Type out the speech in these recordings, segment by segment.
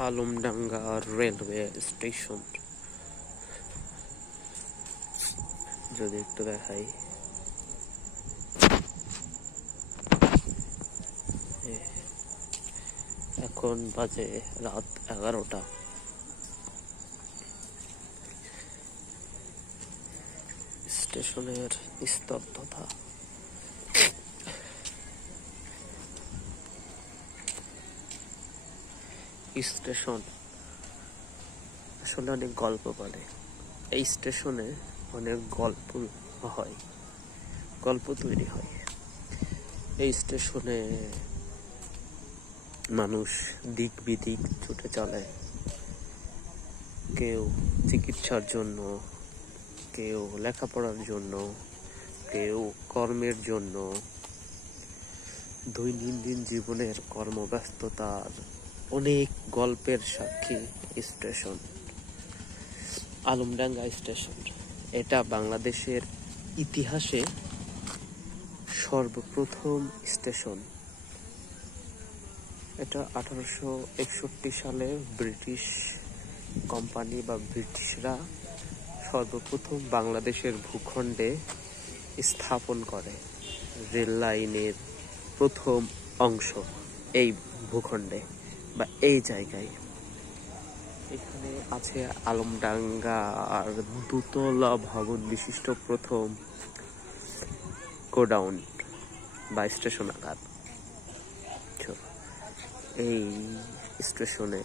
Alamdanga railway station যদি একটু দেখাই, এখন বাজে রাত 11টা। স্টেশনের স্তব্ধতা। স্টেশন আসলে অনেক গল্প বলে। এই স্টেশনে অনেক গল্প হয়, গল্প তৈরি হয়। এই স্টেশনে মানুষ দিক বিদিক ছুটে চলে, কেউ চিকিৎসার জন্য, কেউ লেখাপড়ার জন্য, কেউ কর্মের জন্য, দৈনন্দিন জীবনের কর্মব্যস্ততার অনেক গল্পের সাক্ষী স্টেশন। আলমডাঙ্গা স্টেশন এটা বাংলাদেশের ইতিহাসে সর্বপ্রথম স্টেশন। এটা 1861 সালে ব্রিটিশ কোম্পানি বা ব্রিটিশরা সর্বপ্রথম বাংলাদেশের ভূখণ্ডে স্থাপন করে। রেল লাইনের প্রথম অংশ এই ভূখণ্ডে বা এই জায়গায়। এখানে আছে আলমডাঙ্গার দুতলা ভবন বিশিষ্ট প্রথম গোডাউন বা স্টেশনাগার। এই স্টেশনে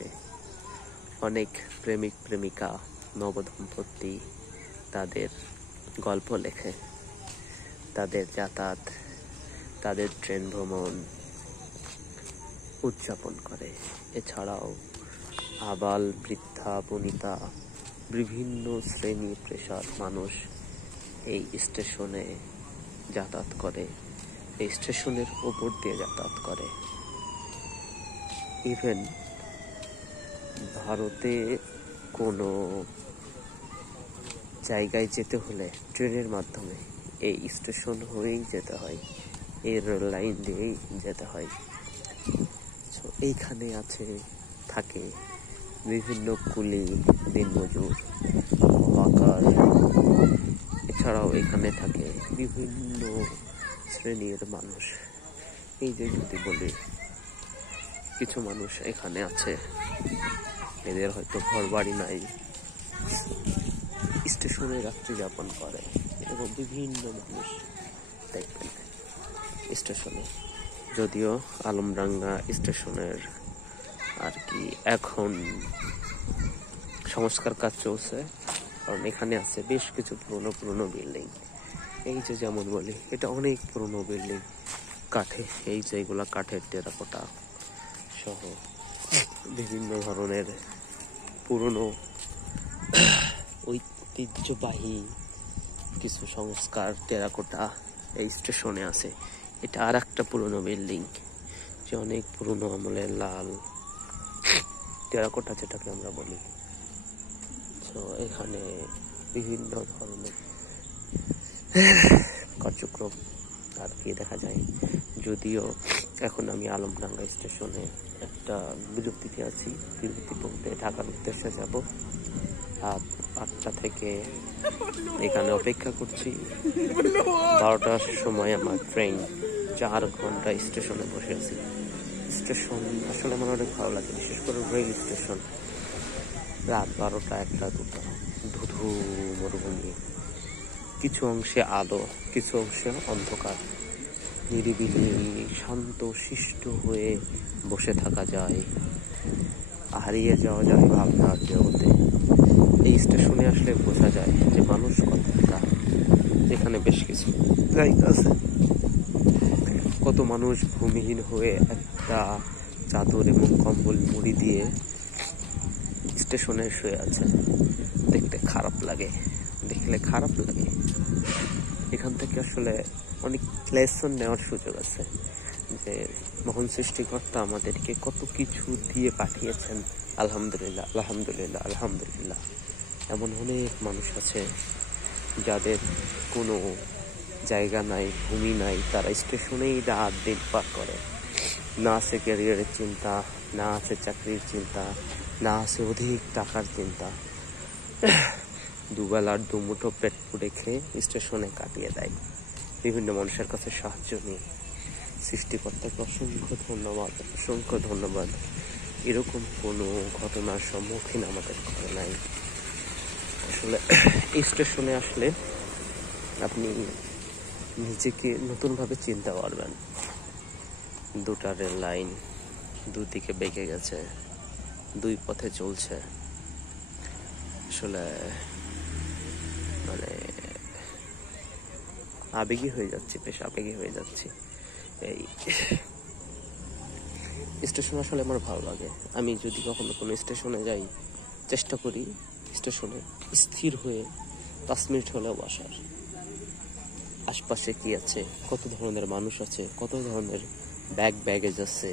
অনেক প্রেমিক প্রেমিকা, নবদম্পতি তাদের গল্প লেখে, তাদের যাতায়াত, তাদের ট্রেন ভ্রমণ উদযাপন করে। এছাড়াও আবাল বৃদ্ধা বনিতা বিভিন্ন শ্রেণী পেশার মানুষ এই স্টেশনে যাতায়াত করে, এই স্টেশনের উপর দিয়ে যাতায়াত করে। ইভেন ভারতে কোনো জায়গায় যেতে হলে ট্রেনের মাধ্যমে এই স্টেশন হয়েই যেতে হয়, এই রেল লাইন দিয়েই যেতে হয়। এইখানে থাকে বিভিন্ন কুলি, দিনমজুর, হকার। এছাড়াও এখানে থাকে বিভিন্ন শ্রেণীর মানুষ। এই যে যদি বলি, কিছু মানুষ এখানে আছে, এদের হয়তো ঘর বাড়ি নাই, স্টেশনে রাত্রি যাপন করে। এবং বিভিন্ন মানুষ দেখবেন স্টেশনে। যদিও আলমডাঙ্গা স্টেশনের এখন সংস্কার কাজ চলছে, কারণ এখানে আছে বেশ কিছু পুরনো বিল্ডিং। এই যে যেমন বলি, এটা অনেক পুরনো বিল্ডিং, কাঠে, এই যে এগুলা কাঠের টেরাকোটা সহ বিভিন্ন ধরনের পুরনো ঐতিহ্যবাহী কিছু সংস্কার টেরাকোটা এই স্টেশনে আছে। এটা আর একটা পুরনো বিল্ডিং, যে অনেক পুরনো আমলের লাল টেরাকোটা যেটাকে আমরা বলি। তো এখানে বিভিন্ন ধরনের কার্যক্রম দেখা যায়। যদিও এখন আমি আলমডাঙ্গা স্টেশনে একটা বিরতিতে আছি, বিরতি বলতে ঢাকার উদ্দেশ্যে যাব। রাত 8টা থেকে এখানে অপেক্ষা করছি। 12টার সময় আমার ট্রেন, 4 ঘন্টা স্টেশনে বসে আছি। স্টেশন আসলে আমার অনেক ভালো লাগে, বিশেষ করে রেল স্টেশন। রাত 12টা, 1টা, 2টা, ধুধু মরুভূমি, কিছু অংশে আলো, কিছু অংশে অন্ধকার। নিরিবিলি শান্ত শিষ্ট হয়ে বসে থাকা যায়, হারিয়ে যাওয়া যায় ভাবনার জগতে। এই স্টেশনে আসলে বোঝা যায় যে মানুষ কতটা। এখানে বেশ কিছু জায়গা আছে, কত মানুষ ভূমিহীন হয়ে একটা চাদর এবং কম্বল মুড়ি দিয়ে স্টেশনে শুয়ে আছে। দেখলে খারাপ লাগে। এখান থেকে আসলে অনেক লেসন নেওয়ার সুযোগ আছে, যে মহান সৃষ্টিকর্তা আমাদেরকে কত কিছু দিয়ে পাঠিয়েছেন। আলহামদুলিল্লাহ, আলহামদুলিল্লাহ, আলহামদুলিল্লাহ। এমন অনেক মানুষ আছে যাদের কোনো জায়গা নাই, ভূমি নাই, তারা স্টেশনেই রাত দিন পার করে। না আছে ক্যারিয়ারের চিন্তা, না আছে চাকরির চিন্তা, না আছে অধিক টাকার চিন্তা। দুবেলার দুমুঠো পেট পুড়ে খেয়ে স্টেশনে কাটিয়ে দেয় বিভিন্ন মানুষের কাছে সাহায্য নিয়ে। সৃষ্টিকর্তাকে অসংখ্য ধন্যবাদ, অসংখ্য ধন্যবাদ। এরকম কোনো ঘটনার সম্মুখীন আমাদের ঘরে নাই। আসলে এই স্টেশনে আসলে আপনি নিজেকে নতুনভাবে চিনতে পারবেন। দুটা রেল লাইন দুদিকে বেঁকে গেছে, দুই পথে চলছে। আসলে মানে আবেগী হয়ে যাচ্ছি, বেশ আবেগী হয়ে যাচ্ছি। এই স্টেশন আসলে আমার ভালো লাগে। আমি যদি কখনো কোনো স্টেশনে যাই, চেষ্টা করি স্টেশনে স্থির হয়ে 5 মিনিট হলেও বসার। আশপাশে কি আছে, কত ধরনের মানুষ আছে, কত ধরনের ব্যাগেজ আছে,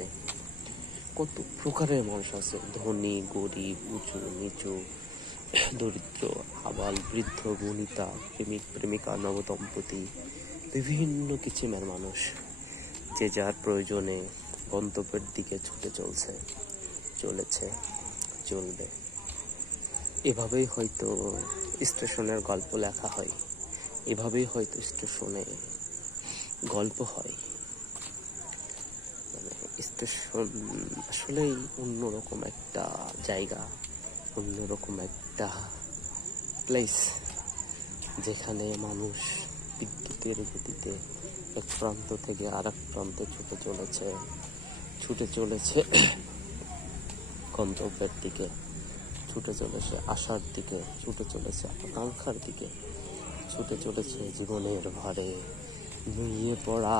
কত প্রকারের মানুষ আছে, ধনী গরিব, উঁচু নিচু, দরিদ্র আবাল বৃদ্ধ বনিতা, প্রেমিক প্রেমিকা, নবদম্পতি, বিভিন্ন কিসিমের মানুষ যে যার প্রয়োজনে গন্তব্যের দিকে ছুটে চলেছে, চলবে। এভাবেই হয়তো স্টেশনের গল্প লেখা হয়, এভাবেই হয়তো স্টেশনে গল্প হয়। মানে স্টেশন আসলেই অন্যরকম একটা জায়গা, অন্যরকম একটা প্লেস, যেখানে মানুষ বিদ্যুতের গতিতে এক প্রান্ত থেকে আর এক প্রান্তে ছুটে চলেছে গন্তব্যের দিকে, ছুটে চলেছে আশার দিকে, ছুটে চলেছে আকাঙ্ক্ষার দিকে, ছুটে চলেছে জীবনের ভারে নুয়ে পড়া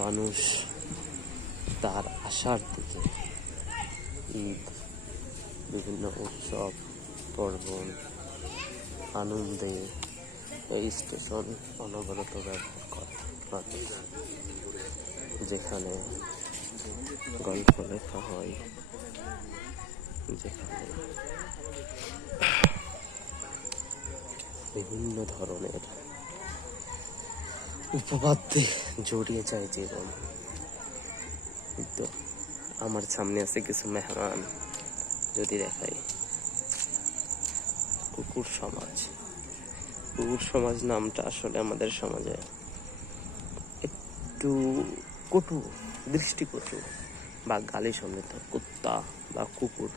মানুষ তার আশার দিকে। ঈদ, বিভিন্ন উৎসব পার্বণ, আনন্দে এই স্টেশন অনবরত ব্যবহার করে মানুষ, যেখানে গল্প লেখা হয়, যেখানে বিভিন্ন ধরনের উপবাদ্যে জড়িয়ে যায় জীবন। কিন্তু আমার সামনে আছে কিছু মেহমান, যদি দেখাই কুকুর সমাজ নামটা আসলে আমাদের সমাজে একটু কটু, দৃষ্টিকটু বা গালি সমৃদ্ধ। কুত্তা বা কুকুর,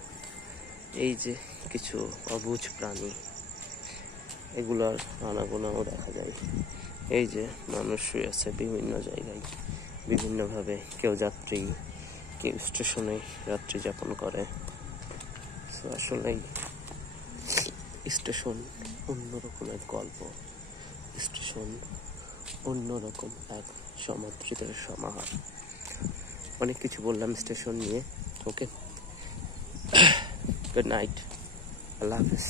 এই যে কিছু অবুঝ প্রাণী, এগুলোর আনাগোনাও দেখা যায়। এই যে মানুষ শুয়ে আছে বিভিন্ন জায়গায় বিভিন্নভাবে, কেউ যাত্রী, কেউ স্টেশনে রাত্রি যাপন করে। আসলেই স্টেশন অন্যরকম এক গল্প, স্টেশন অন্যরকম এক সমাদৃতের সমাহার। অনেক কিছু বললাম স্টেশন নিয়ে। ওকে, গুড নাইট, আল্লাহ হাফেজ।